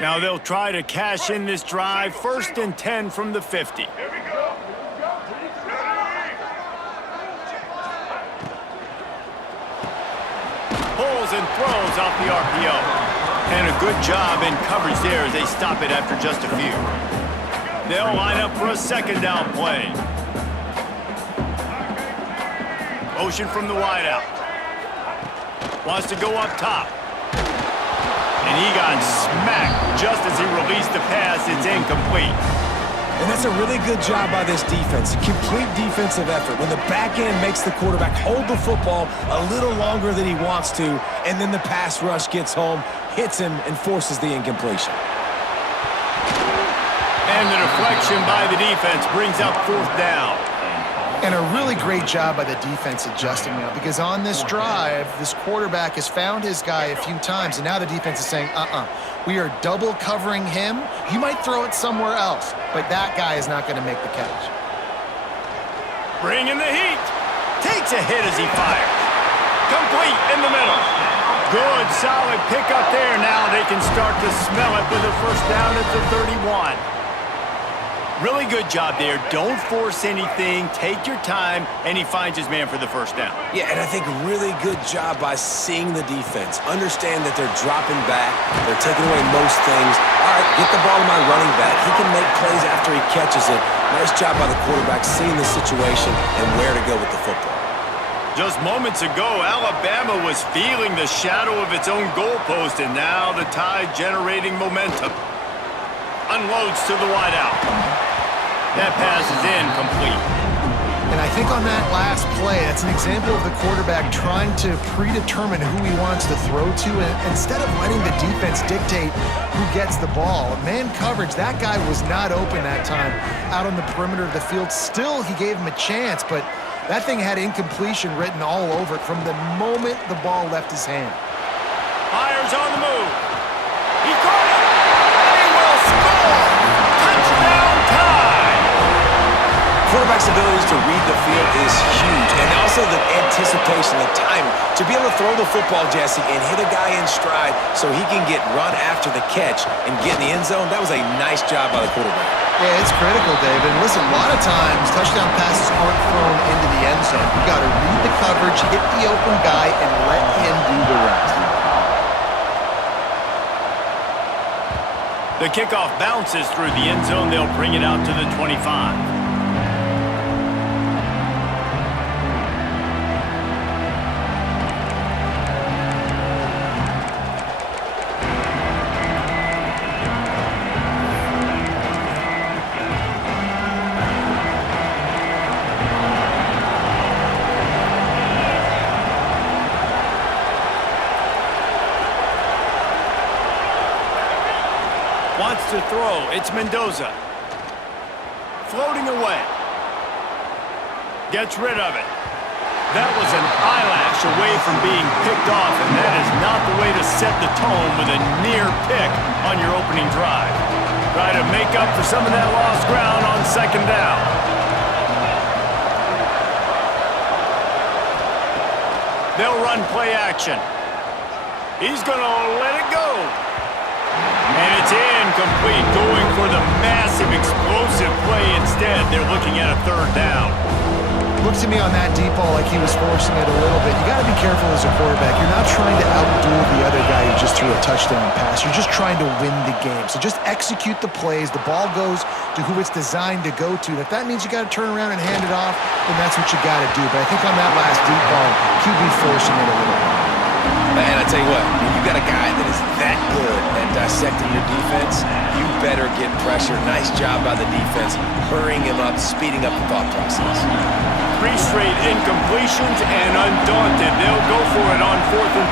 Now they'll try to cash in this drive. 1st and 10 from the 50. Pulls and throws off the RPO. And a good job in coverage there as they stop it after just a few. They'll line up for a 2nd down play. Motion from the wideout. Wants to go up top. And he got smacked just as he released the pass. It's incomplete. And that's a really good job by this defense. A complete defensive effort. When the back end makes the quarterback hold the football a little longer than he wants to, and then the pass rush gets home, hits him, and forces the incompletion. And the deflection by the defense brings up 4th down. And a really great job by the defense adjusting now, because on this drive, this quarterback has found his guy a few times, and now the defense is saying, we are double covering him. You might throw it somewhere else, but that guy is not going to make the catch. Bringing the heat. Takes a hit as he fires. Complete in the middle. Good, solid pickup there. Now they can start to smell it with a 1st down at the 31. Really good job there. Don't force anything. Take your time, and he finds his man for the 1st down. Yeah, and I think really good job by seeing the defense. Understand that they're dropping back. They're taking away most things. All right, get the ball to my running back. He can make plays after he catches it. Nice job by the quarterback seeing the situation and where to go with the football. Just moments ago, Alabama was feeling the shadow of its own goalpost, and now the Tide generating momentum. Unloads to the wideout. That pass is incomplete. And I think on that last play, that's an example of the quarterback trying to predetermine who he wants to throw to, and instead of letting the defense dictate who gets the ball. Man coverage, that guy was not open that time out on the perimeter of the field. Still, he gave him a chance, but that thing had incompletion written all over it from the moment the ball left his hand. Fires on the move. He caught it. And he will score. Touchdown Tide. Quarterback's abilities to read the field is huge, and also the anticipation, the timing. To be able to throw the football, Jesse, and hit a guy in stride so he can get run after the catch and get in the end zone, that was a nice job by the quarterback. Yeah, it's critical, David. And listen, a lot of times touchdown passes aren't thrown into the end zone. You got to read the coverage, hit the open guy, and let him do the rest. The kickoff bounces through the end zone. They'll bring it out to the 25. Wants to throw. It's Mendoza. Floating away. Gets rid of it. That was an eyelash away from being picked off, and that is not the way to set the tone with a near pick on your opening drive. Try to make up for some of that lost ground on 2nd down. They'll run play action. He's going to let it go. And it's incomplete, going for the massive explosive play instead. They're looking at a 3rd down. Looks to me on that deep ball like he was forcing it a little bit. You got to be careful as a quarterback. You're not trying to outdo the other guy who just threw a touchdown pass. You're just trying to win the game. So just execute the plays. The ball goes to who it's designed to go to. And if that means you got to turn around and hand it off, then that's what you got to do. But I think on that last deep ball, QB forcing it a little bit. And I tell you what, when you got a guy that is that good at dissecting your defense, you better get pressure. Nice job by the defense, hurrying him up, speeding up the thought process. 3 straight incompletions, and undaunted, they'll go for it on 4th and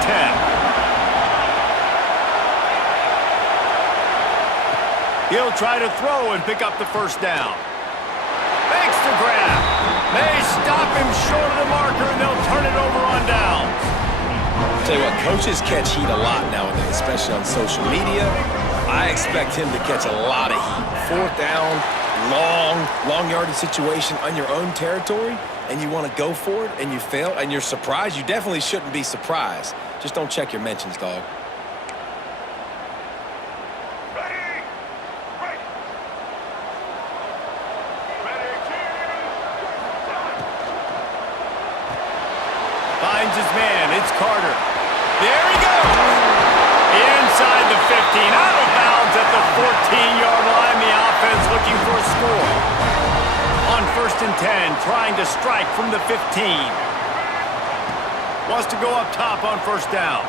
10. He'll try to throw and pick up the 1st down. Fakes the grab. They stop him short of the marker, and they'll turn it over on downs. Tell you what, coaches catch heat a lot nowadays, especially on social media. I expect him to catch a lot of heat. 4th down, long yardage situation on your own territory, and you want to go for it, and you fail, and you're surprised. You definitely shouldn't be surprised. Just don't check your mentions, dog. finds his man. It's Carter. There he goes. Inside the 15. Out of bounds at the 14-yard line. The offense looking for a score. On 1st and 10, trying to strike from the 15. Wants to go up top on 1st down.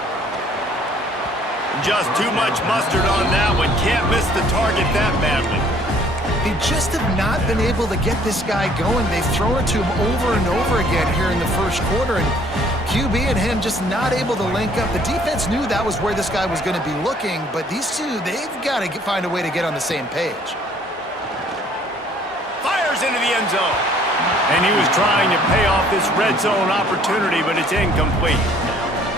Just too much mustard on that one. Can't miss the target that badly. They just have not been able to get this guy going. They've thrown it to him over and over again here in the 1st quarter, and QB and him just not able to link up. The defense knew that was where this guy was going to be looking, but these two, they've got to find a way to get on the same page. Fires into the end zone. And he was trying to pay off this red zone opportunity, but it's incomplete.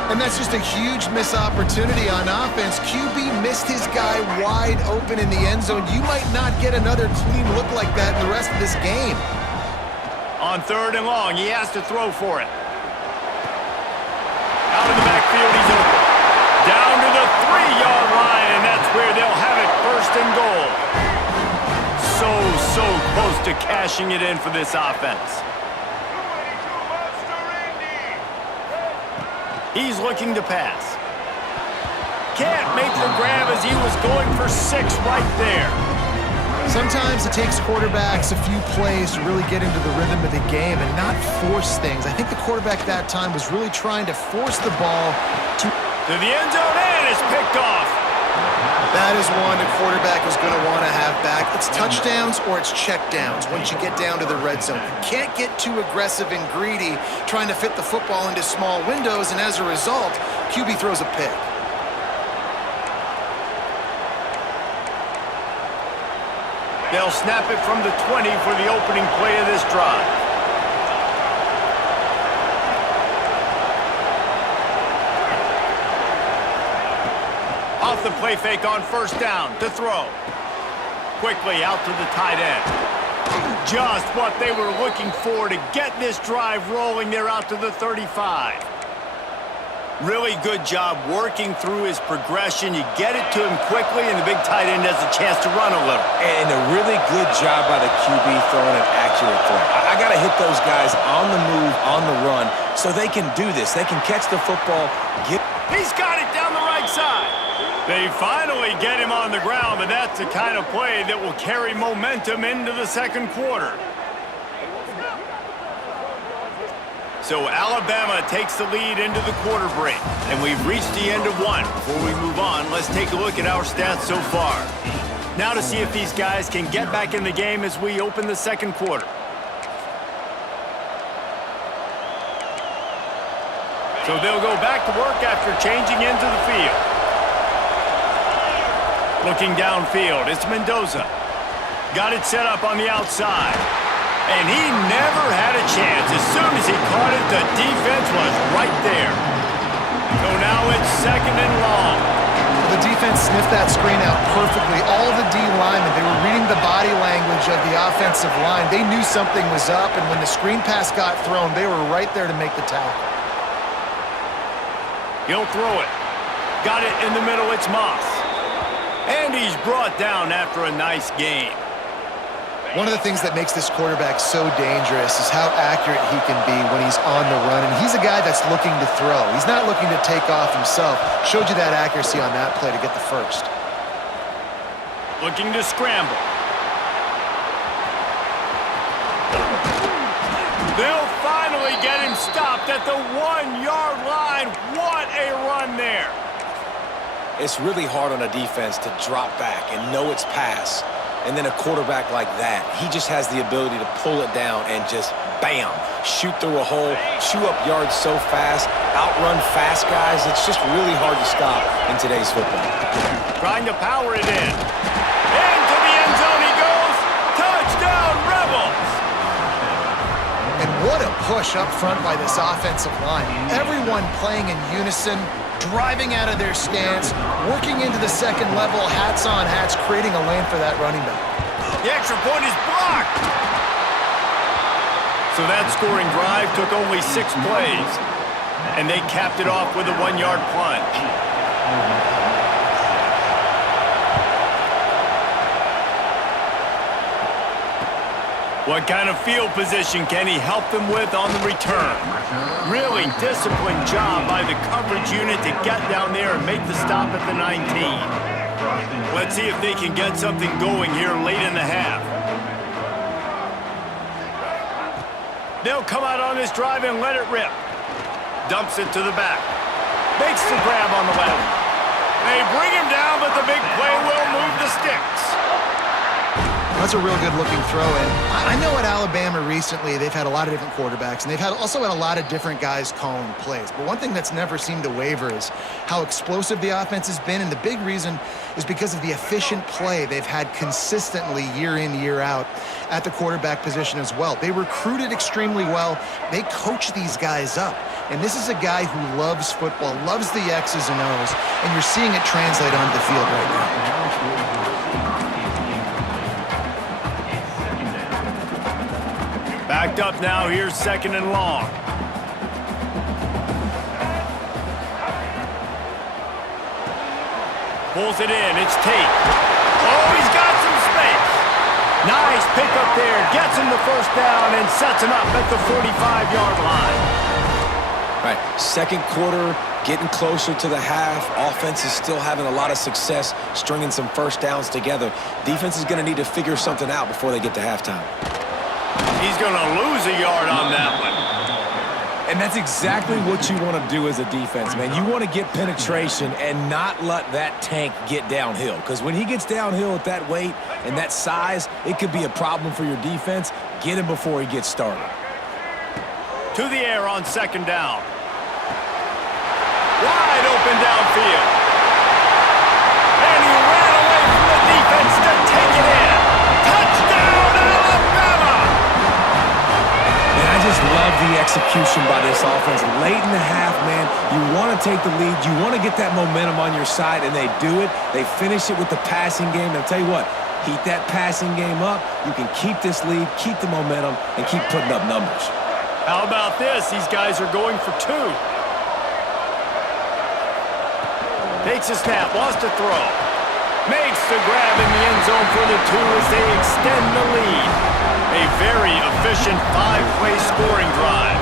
And that's just a huge missed opportunity on offense. QB missed his guy wide open in the end zone. You might not get another clean look like that in the rest of this game. On 3rd and long, he has to throw for it. Out in the backfield, he's open. Down to the 3-yard line, and that's where they'll have it 1st and goal. So close to cashing it in for this offense. He's looking to pass. Can't make the grab as he was going for 6 right there. Sometimes it takes quarterbacks a few plays to really get into the rhythm of the game and not force things. I think the quarterback that time was really trying to force the ball to the end zone, and it's picked off. That is one the quarterback is going to want to have back. It's touchdowns or it's checkdowns once you get down to the red zone. You can't get too aggressive and greedy trying to fit the football into small windows, and as a result, QB throws a pick. They'll snap it from the 20 for the opening play of this drive. Off the play fake on 1st down to throw. Quickly out to the tight end. Just what they were looking for to get this drive rolling. They're out to the 35. Really good job working through his progression. You get it to him quickly, and the big tight end has a chance to run a little. And a really good job by the QB throwing an accurate throw. I got to hit those guys on the move, on the run, so they can do this. They can catch the football. He's got it down the right side. They finally get him on the ground, but that's the kind of play that will carry momentum into the 2nd quarter. So Alabama takes the lead into the quarter break, and we've reached the end of one. Before we move on, let's take a look at our stats so far. Now to see if these guys can get back in the game as we open the 2nd quarter. So they'll go back to work after changing into the field. Looking downfield, it's Mendoza. Got it set up on the outside. And he never had a chance. As soon as he caught it, the defense was right there. So now it's 2nd and long. The defense sniffed that screen out perfectly. All the D linemen, they were reading the body language of the offensive line. They knew something was up, and when the screen pass got thrown, they were right there to make the tackle. He'll throw it. Got it in the middle, it's Moss. And he's brought down after a nice game. One of the things that makes this quarterback so dangerous is how accurate he can be when he's on the run. And he's a guy that's looking to throw. He's not looking to take off himself. Showed you that accuracy on that play to get the first. Looking to scramble. They'll finally get him stopped at the 1-yard line. What a run there. It's really hard on a defense to drop back and know it's pass. And then a quarterback like that, he just has the ability to pull it down and just, bam, shoot through a hole, chew up yards so fast, outrun fast guys. It's just really hard to stop in today's football. Trying to power it in. Into the end zone he goes. Touchdown, Rebels! And what a push up front by this offensive line. Everyone playing in unison, driving out of their stance, working into the 2nd level, hats on hats, creating a lane for that running back. The extra point is blocked. So that scoring drive took only 6 plays, and they capped it off with a 1-yard plunge. What kind of field position can he help them with on the return? Really disciplined job by the coverage unit to get down there and make the stop at the 19. Let's see if they can get something going here late in the half. They'll come out on this drive and let it rip. Dumps it to the back. Makes the grab on the left. They bring him down, but the big play will move the sticks. That's a real good-looking throw. And I know at Alabama recently they've had a lot of different quarterbacks, and they've also had a lot of different guys calling plays. But one thing that's never seemed to waver is how explosive the offense has been, and the big reason is because of the efficient play they've had consistently year in, year out at the quarterback position as well. They recruited extremely well. They coach these guys up. And this is a guy who loves football, loves the X's and O's, and you're seeing it translate onto the field right now. Backed up now, here's 2nd and long. Pulls it in, it's Tate. Oh, he's got some space. Nice pickup there, gets him the first down and sets him up at the 45-yard line. Right, second quarter, getting closer to the half. Offense is still having a lot of success stringing some first downs together. Defense is going to need to figure something out before they get to halftime. He's going to lose a yard on that one. And that's exactly what you want to do as a defense, man. You want to get penetration and not let that tank get downhill. Because when he gets downhill at that weight and that size, it could be a problem for your defense. Get him before he gets started. To the air on 2nd down. Wide open downfield. And he ran away from the defense to take it in. Touchdown, Alabama! And I just love the execution by this offense. Late in the half, man, you want to take the lead. You want to get that momentum on your side, and they do it. They finish it with the passing game. And I'll tell you what, heat that passing game up. You can keep this lead, keep the momentum, and keep putting up numbers. How about this? These guys are going for 2. Takes a snap, wants to throw. Makes the grab in the end zone for the 2 as they extend the lead. A very efficient 5-play scoring drive.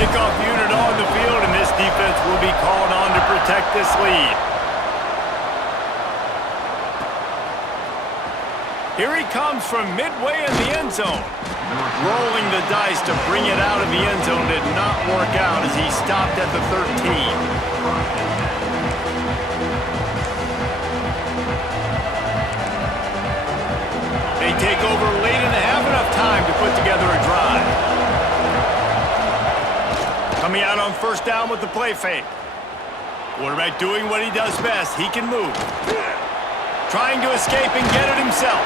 Kickoff unit on the field, and this defense will be called on to protect this lead. Here he comes from midway in the end zone. Rolling the dice to bring it out of the end zone did not work out as he stopped at the 13. They take over late in the half, enough time to put together a drive. Coming out on 1st down with the play fake. Quarterback doing what he does best. He can move. Trying to escape and get it himself.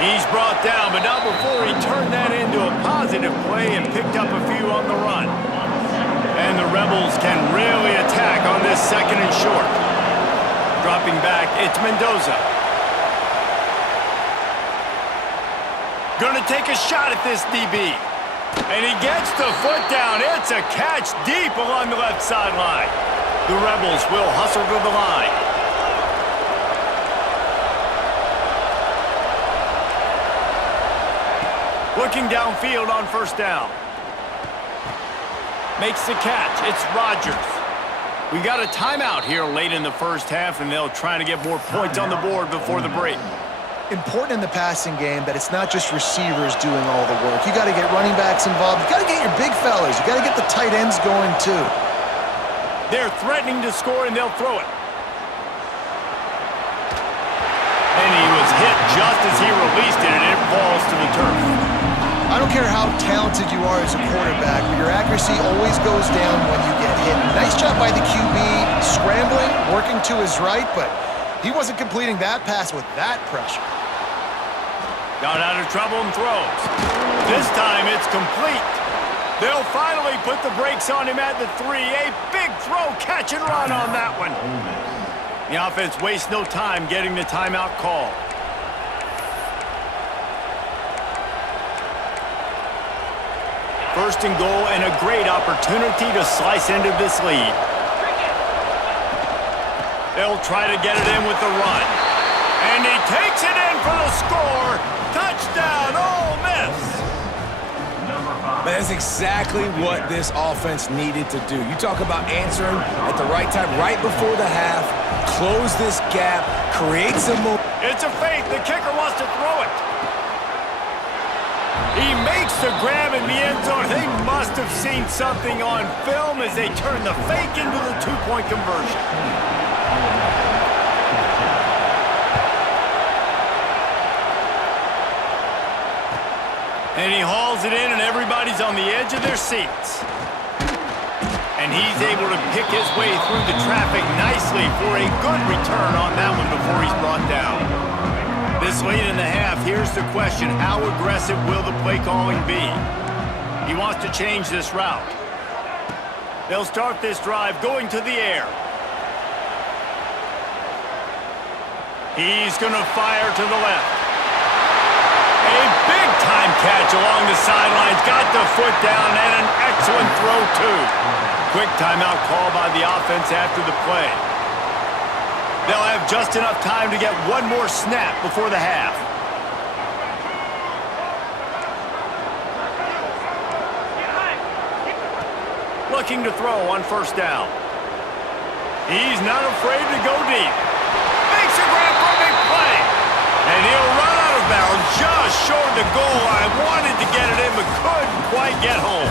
He's brought down, but not before he turned that into a positive play and picked up a few on the run. And the Rebels can really attack on this 2nd and short. Dropping back, it's Mendoza. Gonna take a shot at this DB. And he gets the foot down. It's a catch deep along the left sideline. The Rebels will hustle to the line. Looking downfield on 1st down. Makes the catch. It's Rodgers. We got a timeout here late in the first half, and they'll try to get more points on the board before the break. Important in the passing game that it's not just receivers doing all the work. You got to get running backs involved. You got to get your big fellas. You got to get the tight ends going too. They're threatening to score, and they'll throw it. And he was hit just as he released it, and it falls to the turf. I don't care how talented you are as a quarterback, but your accuracy always goes down when you get hit. Nice job by the QB, scrambling, working to his right, but he wasn't completing that pass with that pressure. Got out of trouble and throws. This time it's complete. They'll finally put the brakes on him at the 3. A big throw, catch and run on that one. The offense wastes no time getting the timeout call. First and goal, and a great opportunity to slice into this lead. They'll try to get it in with the run. And he takes it in for the score. Touchdown, Ole Miss. That's exactly what this offense needed to do. You talk about answering at the right time, right before the half, close this gap, create some more. It's a fake. The kicker wants to throw it. He makes the grab in the end zone. They must have seen something on film as they turn the fake into the two-point conversion. And he hauls it in, and everybody's on the edge of their seats. And he's able to pick his way through the traffic nicely for a good return on that one before he's brought down. This late in the half, here's the question. How aggressive will the play calling be? He wants to change this route. They'll start this drive going to the air. He's going to fire to the left. A big-time catch along the sidelines. Got the foot down and an excellent throw, too. Quick timeout call by the offense after the play. They'll have just enough time to get one more snap before the half. Looking to throw on first down. He's not afraid to go deep. Makes a grab for a big play. And he'll run out of bounds just short of the goal line. Wanted to get it in, but couldn't quite get home.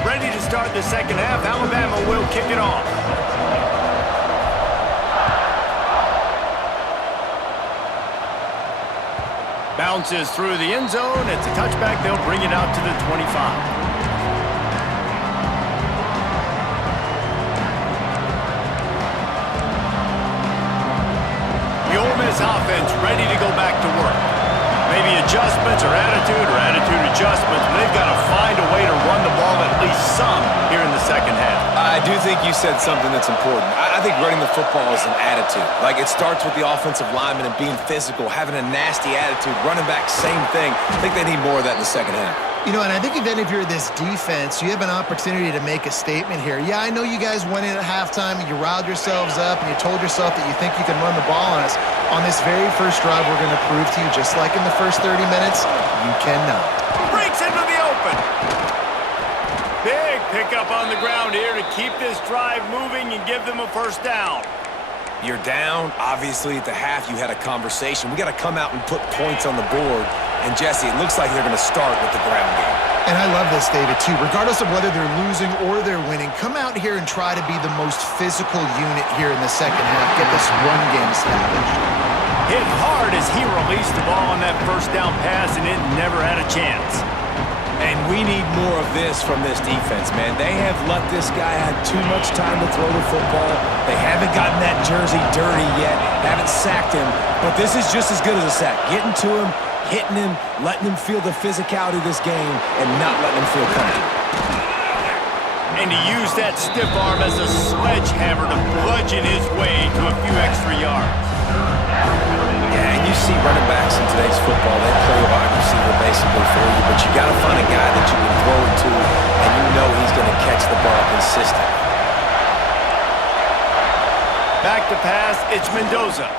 Ready to start the second half. Alabama will kick it off. Bounces through the end zone. It's a touchback. They'll bring it out to the 25. The Ole Miss offense ready to go back to work. Maybe adjustments or attitude adjustments. But they've got to find a way to run the ball at least some here in the second half. I do think you said something that's important. I think running the football is an attitude. Like, it starts with the offensive lineman and being physical, having a nasty attitude. Running back, same thing. I think they need more of that in the second half. You know, and I think if any of you are this defense, you have an opportunity to make a statement here. Yeah, I know you guys went in at halftime and you riled yourselves up and you told yourself that you think you can run the ball on us. On this very first drive, we're going to prove to you, just like in the first 30 minutes, you cannot. Breaks into the open. Big pickup on the ground here to keep this drive moving and give them a first down. You're down. Obviously, at the half, you had a conversation. We got to come out and put points on the board. And, Jesse, it looks like they're going to start with the ground game. And I love this, David, too. Regardless of whether they're losing or they're winning, come out here and try to be the most physical unit here in the second half. Get this run game established. Hit hard as he released the ball on that first down pass, and it never had a chance. And we need more of this from this defense, man. They have let this guy have too much time to throw the football. They haven't gotten that jersey dirty yet, haven't sacked him. But this is just as good as a sack. Getting to him, hitting him, letting him feel the physicality of this game, and not letting him feel comfortable. And to use that stiff arm as a sledgehammer to bludgeon his way to a few extra yards. Yeah, and you see running backs in today's football, they play a wide receiver basically for you, but you got to find a guy that you can throw it to, and you know he's going to catch the ball consistently. Back to pass, it's Mendoza.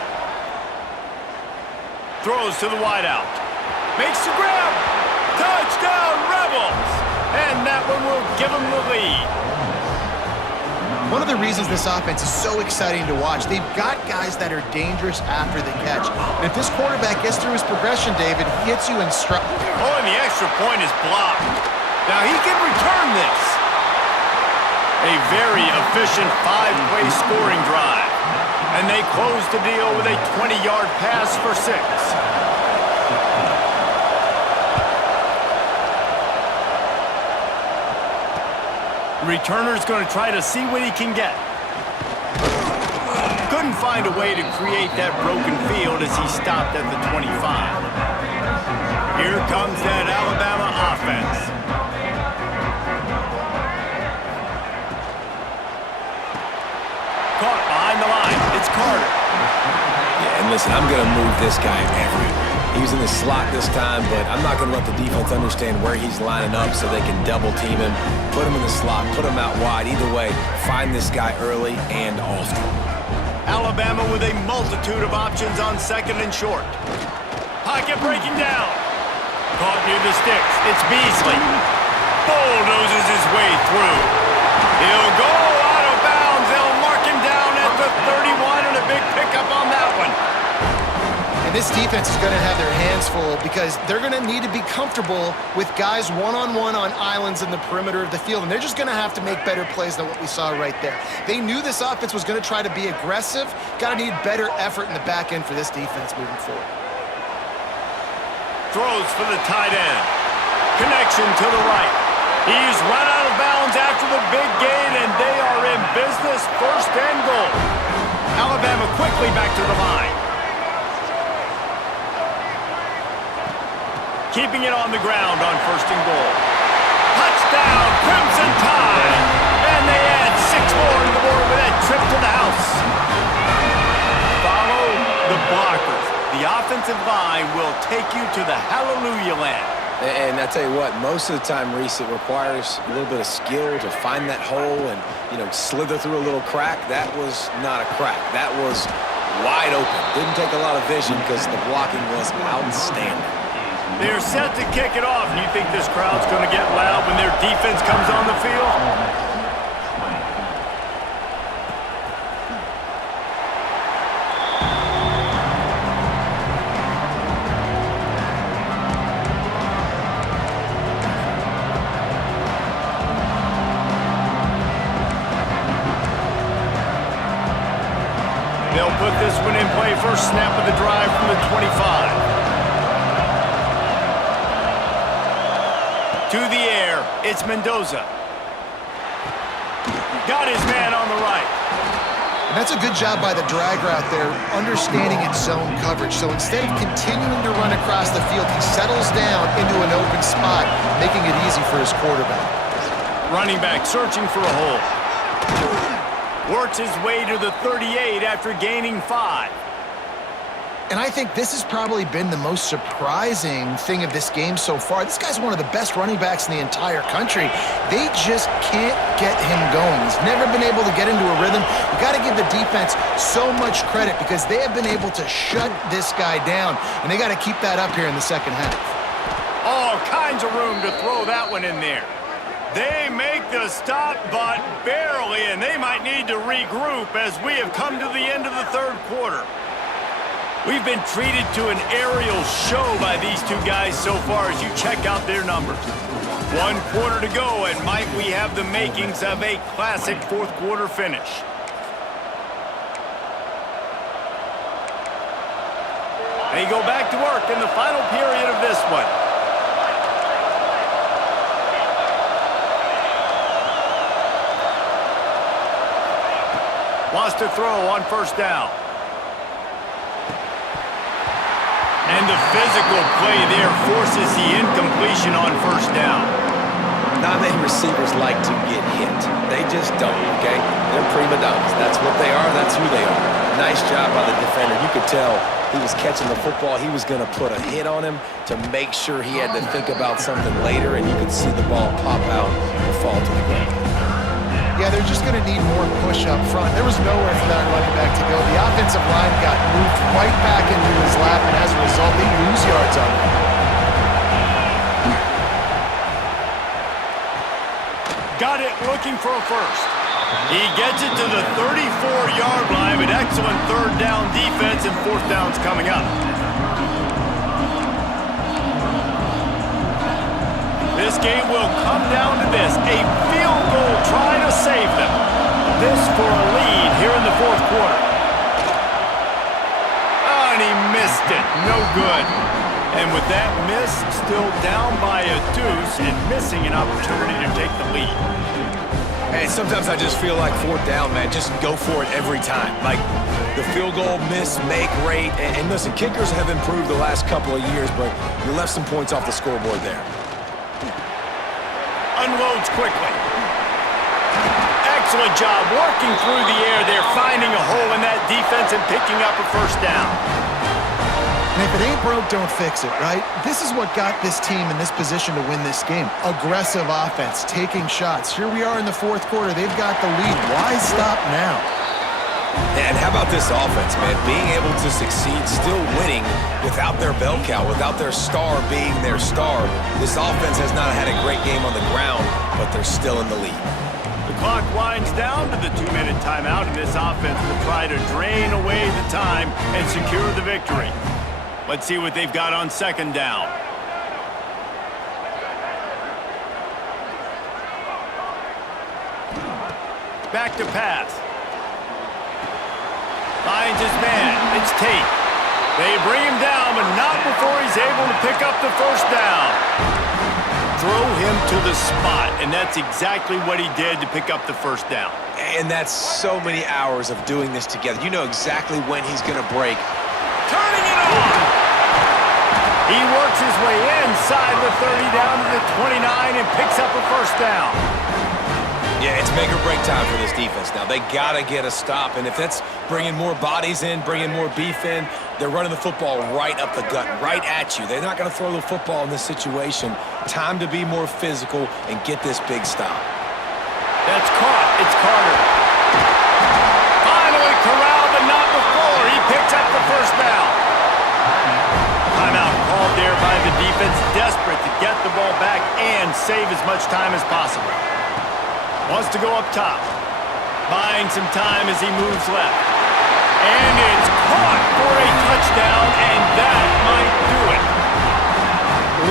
Throws to the wideout. Makes the grab. Touchdown, Rebels! And that one will give them the lead. One of the reasons this offense is so exciting to watch, they've got guys that are dangerous after the catch. And if this quarterback gets through his progression, David, he hits you in stride. Oh, and the extra point is blocked. Now he can return this. A very efficient five-play scoring drive. And they close the deal with a 20-yard pass for 6. Returner's going to try to see what he can get. Couldn't find a way to create that broken field as he stopped at the 25. Here comes that Alabama offense. Caught behind the line. It's Carter. Yeah, and listen, I'm going to move this guy everywhere. He was in the slot this time, but I'm not going to let the defense understand where he's lining up so they can double team him, put him in the slot, put him out wide. Either way, find this guy early and often. Alabama with a multitude of options on second and short. Pocket breaking down. Caught near the sticks. It's Beasley. Bulldozes his way through. He'll go out of bounds. They'll mark him down at the 31 and a big pickup on that one. And this defense is going to have their hands full because they're going to need to be comfortable with guys one-on-one on islands in the perimeter of the field, and they're just going to have to make better plays than what we saw right there. They knew this offense was going to try to be aggressive. Got to need better effort in the back end for this defense moving forward. Throws for the tight end. Connection to the right. He's run out of bounds after the big gain, and they are in business. First and goal. Alabama quickly back to the line. Keeping it on the ground on first and goal. Touchdown, Crimson Tide. And they add 6 more to the board with that trip to the house. Follow the blockers. The offensive line will take you to the hallelujah land. And I tell you what, most of the time, Reese, it requires a little bit of skill to find that hole and, slither through a little crack. That was not a crack. That was wide open. Didn't take a lot of vision because the blocking was outstanding. They're set to kick it off. Do you think this crowd's going to get loud when their defense comes on the field? They'll put this one in play. First snap of the drive from the 25. To the air, it's Mendoza. Got his man on the right. And that's a good job by the drag route there, understanding its zone coverage. So instead of continuing to run across the field, he settles down into an open spot, making it easy for his quarterback. Running back searching for a hole. Works his way to the 38 after gaining 5. And I think this has probably been the most surprising thing of this game so far. This guy's one of the best running backs in the entire country. They just can't get him going. He's never been able to get into a rhythm. You got to give the defense so much credit because they have been able to shut this guy down, and they got to keep that up here in the second half. All kinds of room to throw that one in there. They make the stop, but barely, and they might need to regroup as we have come to the end of the third quarter. We've been treated to an aerial show by these two guys so far as you check out their numbers. 1 quarter to go, and might we have the makings of a classic fourth quarter finish. They go back to work in the final period of this one. Wants to throw on first down. And the physical play there forces the incompletion on first down. Not many receivers like to get hit. They just don't, okay? They're prima donnas. That's what they are. That's who they are. Nice job by the defender. You could tell he was catching the football. He was going to put a hit on him to make sure he had to think about something later, and you could see the ball pop out and fall to the ground. Yeah, they're just going to need more push up front. There was nowhere for that running back to go. The offensive line got moved right back into his lap, and as a result, they lose yards on him. Got it looking for a first. He gets it to the 34-yard line, with excellent third down defense and fourth downs coming up. This game will come down to this, a field goal try to save them. This for a lead here in the fourth quarter. Oh, and he missed it. No good. And with that miss, still down by a deuce and missing an opportunity to take the lead. Hey, sometimes I just feel like fourth down, man. Just go for it every time. Like the field goal miss, make rate. And listen, kickers have improved the last couple of years, but you left some points off the scoreboard there. Unloads quickly. Excellent job working through the air there, finding a hole in that defense and picking up a first down. And if it ain't broke, don't fix it, right? This is what got this team in this position to win this game. Aggressive offense, taking shots. Here we are in the fourth quarter. They've got the lead. Why stop now? And how about this offense, man? Being able to succeed, still winning without their bell cow, without their star being their star. This offense has not had a great game on the ground, but they're still in the lead. The clock winds down to the 2-minute timeout, and this offense will try to drain away the time and secure the victory. Let's see what they've got on second down. Back to pass. Finds his man. It's Tate. They bring him down, but not before he's able to pick up the first down. Throw him to the spot, and that's exactly what he did to pick up the first down. And that's so many hours of doing this together. You know exactly when he's going to break. Turning it on. He works his way inside the 30 down to the 29 and picks up a first down. Yeah, it's make or break time for this defense now. They got to get a stop, and if that's bringing more bodies in, bringing more beef in, they're running the football right up the gut, right at you. They're not going to throw the football in this situation. Time to be more physical and get this big stop. That's caught. It's Carter. Finally corralled, but not before. He picks up the first down. Timeout called there by the defense, desperate to get the ball back and save as much time as possible. Wants to go up top. Buying some time as he moves left. And it's caught for a touchdown, and that might do it.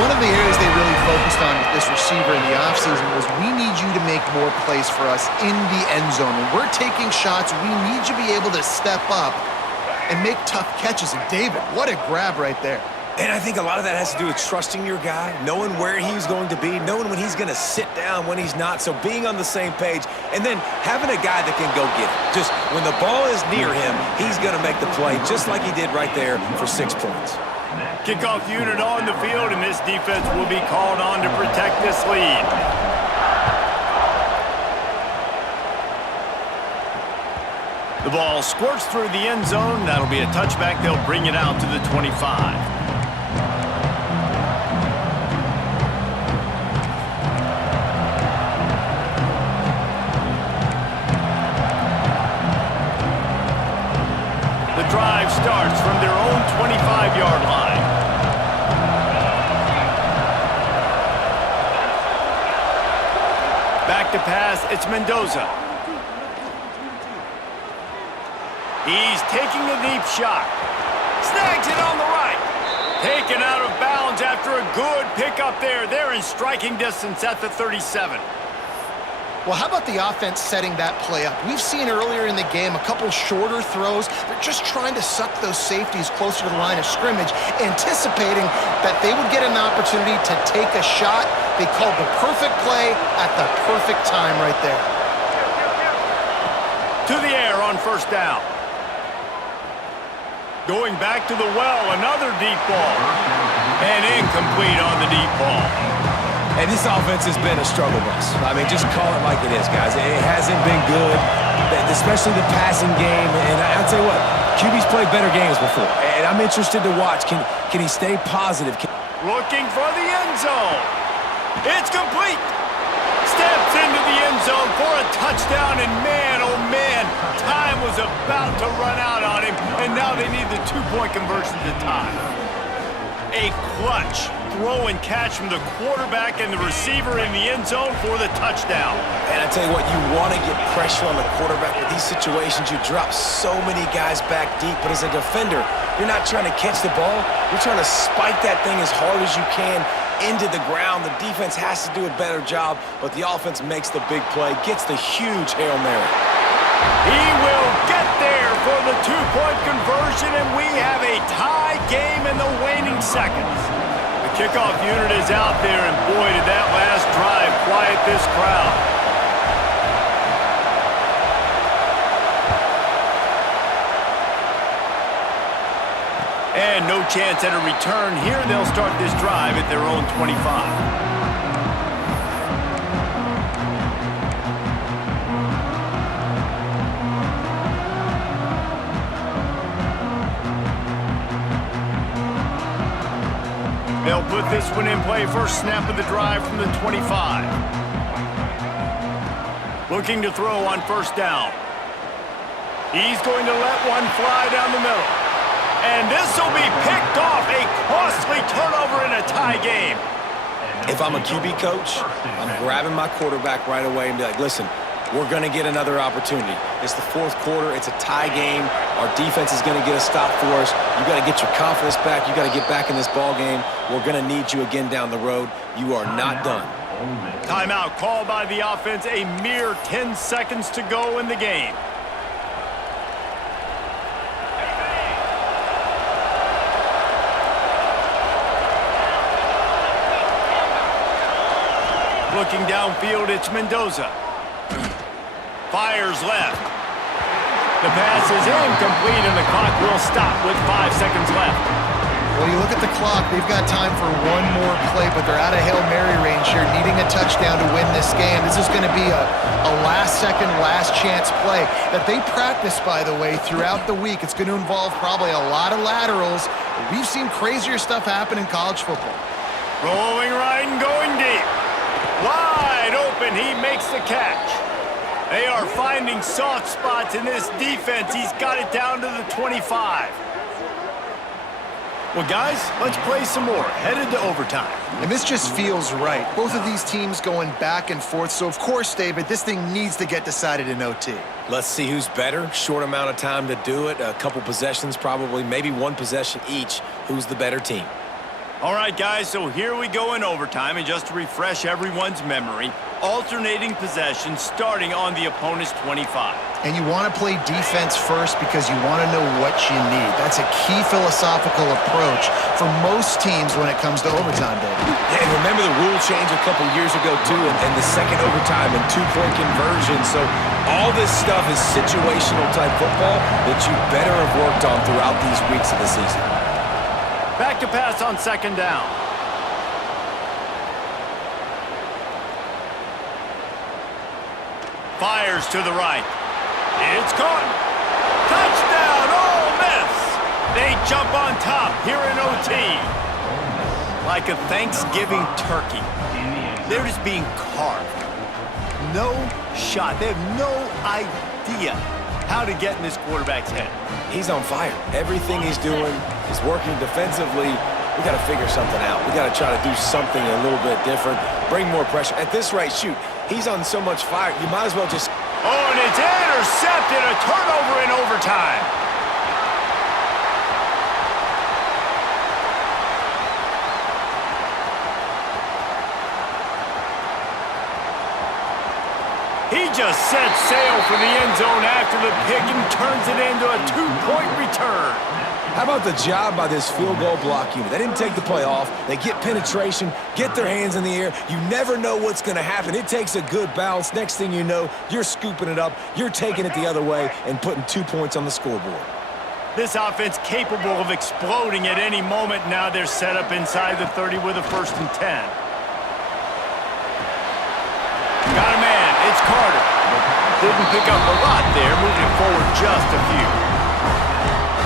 One of the areas they really focused on with this receiver in the offseason was we need you to make more plays for us in the end zone. When we're taking shots, we need you to be able to step up and make tough catches. And David, what a grab right there. And I think a lot of that has to do with trusting your guy, knowing where he's going to be, knowing when he's going to sit down, when he's not, so being on the same page, and then having a guy that can go get it. Just when the ball is near him, he's going to make the play, just like he did right there for 6 points. Kickoff unit on the field, and this defense will be called on to protect this lead. The ball squirts through the end zone. That'll be a touchback. They'll bring it out to the 25. The drive starts from their own 25-yard line. Back to pass, it's Mendoza. He's taking a deep shot. Snags it on the right. Taken out of bounds after a good pickup there. They're in striking distance at the 37. Well, how about the offense setting that play up? We've seen earlier in the game a couple shorter throws. They're just trying to suck those safeties closer to the line of scrimmage, anticipating that they would get an opportunity to take a shot. They called the perfect play at the perfect time right there. To the air on first down. Going back to the well, another deep ball. And incomplete on the deep ball. And this offense has been a struggle bus. I mean, just call it like it is, guys. It hasn't been good, especially the passing game. And I'll tell you what, QB's played better games before. And I'm interested to watch. Can he stay positive? Looking for the end zone. It's complete. Steps into the end zone for a touchdown. And man, oh man, time was about to run out on him. And now they need the two-point conversion to tie. A clutch throw and catch from the quarterback and the receiver in the end zone for the touchdown. And I tell you what, you want to get pressure on the quarterback with these situations. You drop so many guys back deep, but as a defender, you're not trying to catch the ball. You're trying to spike that thing as hard as you can into the ground. The defense has to do a better job, but the offense makes the big play, gets the huge Hail Mary. He will get there for the two-point conversion, and we have a tie game in the waning seconds. The kickoff unit is out there, and boy, did that last drive quiet this crowd. And no chance at a return here. They'll start this drive at their own 25. They'll put this one in play. First snap of the drive from the 25. Looking to throw on first down. He's going to let one fly down the middle. And this will be picked off. A costly turnover in a tie game. If I'm a QB coach, I'm grabbing my quarterback right away and be like, listen, we're going to get another opportunity. It's the fourth quarter. It's a tie game. Our defense is going to get a stop for us. You got to get your confidence back. You got to get back in this ball game. We're going to need you again down the road. You are not done. Timeout called by the offense. A mere 10 seconds to go in the game. Looking downfield, it's Mendoza. Fires left. The pass is incomplete, and the clock will stop with 5 seconds left. Well, you look at the clock, they've got time for one more play, but they're out of Hail Mary range here, needing a touchdown to win this game. This is going to be a last-second, last-chance play that they practice, by the way, throughout the week. It's going to involve probably a lot of laterals. We've seen crazier stuff happen in college football. Rolling right and going deep. Wide open, he makes the catch. They are finding soft spots in this defense. He's got it down to the 25. Well, guys, let's play some more. Headed to overtime. And this just feels right. Both of these teams going back and forth. So, of course, David, this thing needs to get decided in OT. Let's see who's better. Short amount of time to do it. A couple possessions probably, maybe one possession each. Who's the better team? All right, guys, so here we go in overtime, and just to refresh everyone's memory, alternating possession starting on the opponent's 25. And you want to play defense first because you want to know what you need. That's a key philosophical approach for most teams when it comes to overtime, David. Yeah, and remember the rule change a couple years ago, too, and the second overtime and two-point conversion. So all this stuff is situational type football that you better have worked on throughout these weeks of the season. Back to pass on second down. Fires to the right. It's caught. Touchdown, Ole Miss. They jump on top here in OT. Like a Thanksgiving turkey. They're just being carved. No shot. They have no idea how to get in this quarterback's head. He's on fire. Everything he's doing is working defensively. We got to figure something out. We got to try to do something a little bit different. Bring more pressure. At this rate, shoot, he's on so much fire. You might as well just... Oh, and it's intercepted. A turnover in overtime. He just sets sail for the end zone after the pick and turns it into a two-point return. How about the job by this field goal block unit? They didn't take the play off. They get penetration, get their hands in the air. You never know what's going to happen. It takes a good bounce. Next thing you know, you're scooping it up, you're taking it the other way, and putting 2 points on the scoreboard. This offense capable of exploding at any moment. Now they're set up inside the 30 with a 1st and 10. Got a man. It's Carter. Didn't pick up a lot there, moving forward just a few.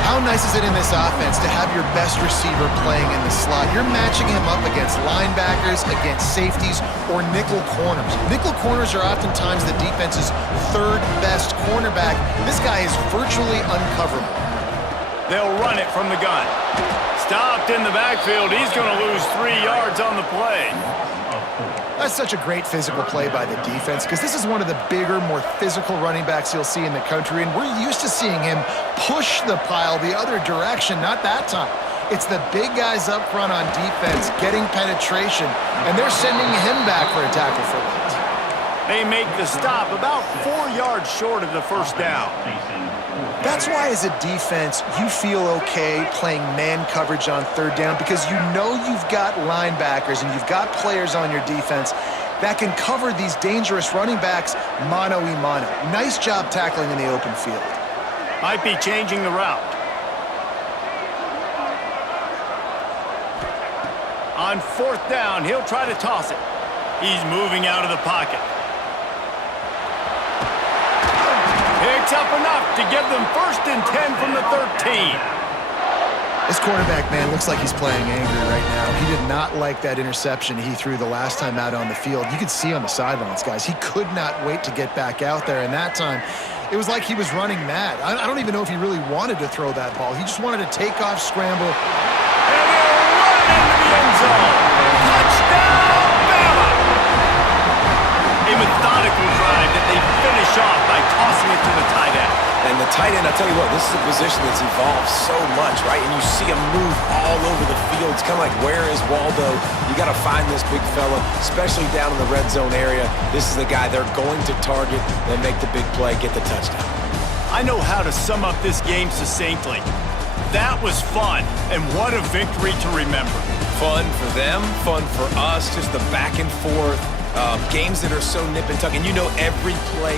How nice is it in this offense to have your best receiver playing in the slot? You're matching him up against linebackers, against safeties, or nickel corners. Nickel corners are oftentimes the defense's third best cornerback. This guy is virtually uncoverable. They'll run it from the gun. Stopped in the backfield. He's going to lose 3 yards on the play. That's such a great physical play by the defense because this is one of the bigger, more physical running backs you'll see in the country, and we're used to seeing him push the pile the other direction. Not that time. It's the big guys up front on defense getting penetration, and they're sending him back for a tackle for loss. They make the stop about 4 yards short of the 1st down. That's why, as a defense, you feel okay playing man coverage on 3rd down because you know you've got linebackers and you've got players on your defense that can cover these dangerous running backs mano-a-mano. Nice job tackling in the open field. Might be changing the route. On 4th down, he'll try to toss it. He's moving out of the pocket. Picks up enough to give them 1st and 10 from the 13. This quarterback, man, looks like he's playing angry right now. He did not like that interception he threw the last time out on the field. You could see on the sidelines, guys, he could not wait to get back out there. And that time, It was like he was running mad. I don't even know if he really wanted to throw that ball. He just wanted to take off, scramble. And they'll run into the end zone. Touchdown, Bama! A methodical drive that they finish off by tossing it to the tight end. And the tight end, I'll tell you what, this is a position that's evolved so much, right? And you see him move all over the field. It's kind of like, where is Waldo? You got to find this big fella, especially down in the red zone area. This is the guy they're going to target and make the big play, get the touchdown. I know how to sum up this game succinctly. That was fun, and what a victory to remember. Fun for them, fun for us, just the back and forth, games that are so nip and tuck, and you know every play